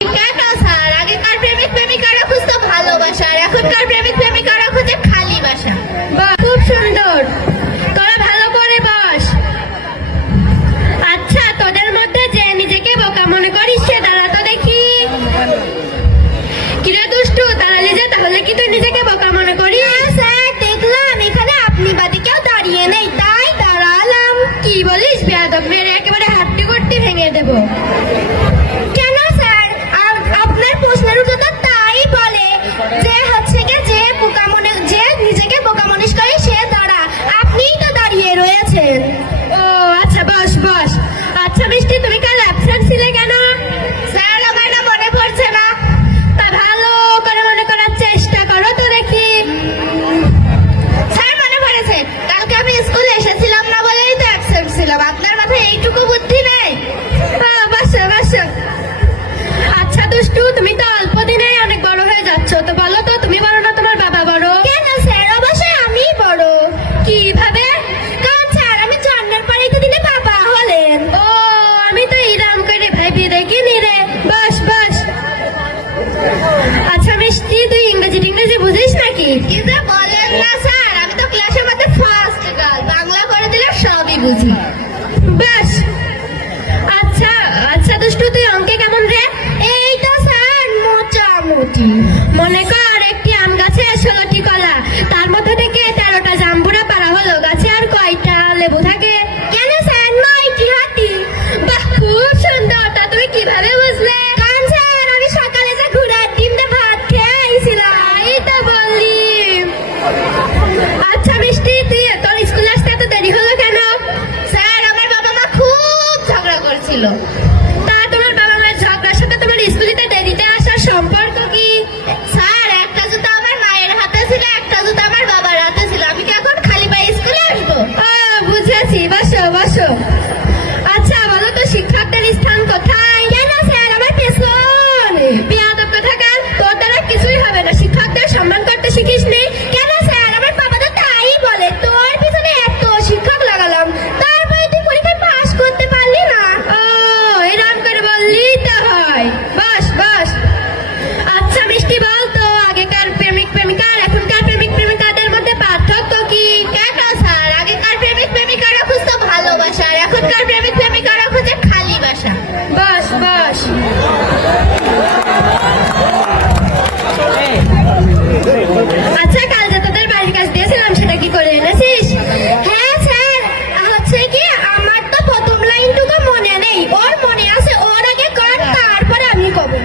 কেন স্যার? আগেকার প্রেমিক প্রেমিকারা খুঁজতো ভালোবাসা, আর এখনকার প্রেমিক প্রেমিকারা খুঁজে খালি বাসা। বাহ, খুব সুন্দর। তোরা ভালো করে বস। আচ্ছা, তোদের মধ্যে যে নিজেকে বোকা মনে করিস সে দাঁড়া তো দেখি। কিরে দুষ্টু, দাঁড়ালি যে, তাহলে কি তুই নিজেকে বোকা মনে করিস? স্যার, দেখলাম এখানে আপনি বাদে কেউ দাঁড়িয়ে নেই, তাই দাঁড়ালাম। কি বলিস বেয়াদব, মেরে একেবারে হাড্ডি গড়টি ভেঙে দেবো। কেন স্যার? আপনার প্রশ্নের উত্তর তো তাই বলে যে হচ্ছে কি, যে বোকা মনে, যে নিজেকে বোকা মনে করে সে দাঁড়া। আপনিই তো দাঁড়িয়ে রয়েছেন। ও আচ্ছা, বস বস। আচ্ছা মিষ্টি, তুমি কাল অ্যাবসেন্ট ছিলে কেন? স্যার, আমার না মনে পড়ছে না। তা ভালো করে মনে করার চেষ্টা করো তো দেখি। স্যার, মনে পড়েছে, কালকে আমি স্কুলে এসেছিলাম না বলেই তো অ্যাবসেন্ট ছিলাম। আপনার মাথায় এইটুকু বুদ্ধি নেই? বসো বসো। আচ্ছা দুষ্টু, তুমি তো অল্প দিনেই অনেক বড় হয়ে যাচ্ছ, তো বলো তো, তুমি বড় না তোমার বাবা বড়? কেন স্যার? অবশ্যই আমিই বড়। কিভাবে? কারণ স্যার, আমি জন্মের পরেই তো তিনি বাবা হলেন। ও, আমি তো ইরাম করে ভেবে দেখিনি রে। বস বস। আচ্ছা মিষ্টি, তুই ইংরেজি টিংরেজি বুঝিস নাকি? কি যে বলেন না স্যার, আমি তো ক্লাসের মধ্যে ফার্স্ট গার্ল। বাংলা করে দিলে সবই বুঝি। বেশ,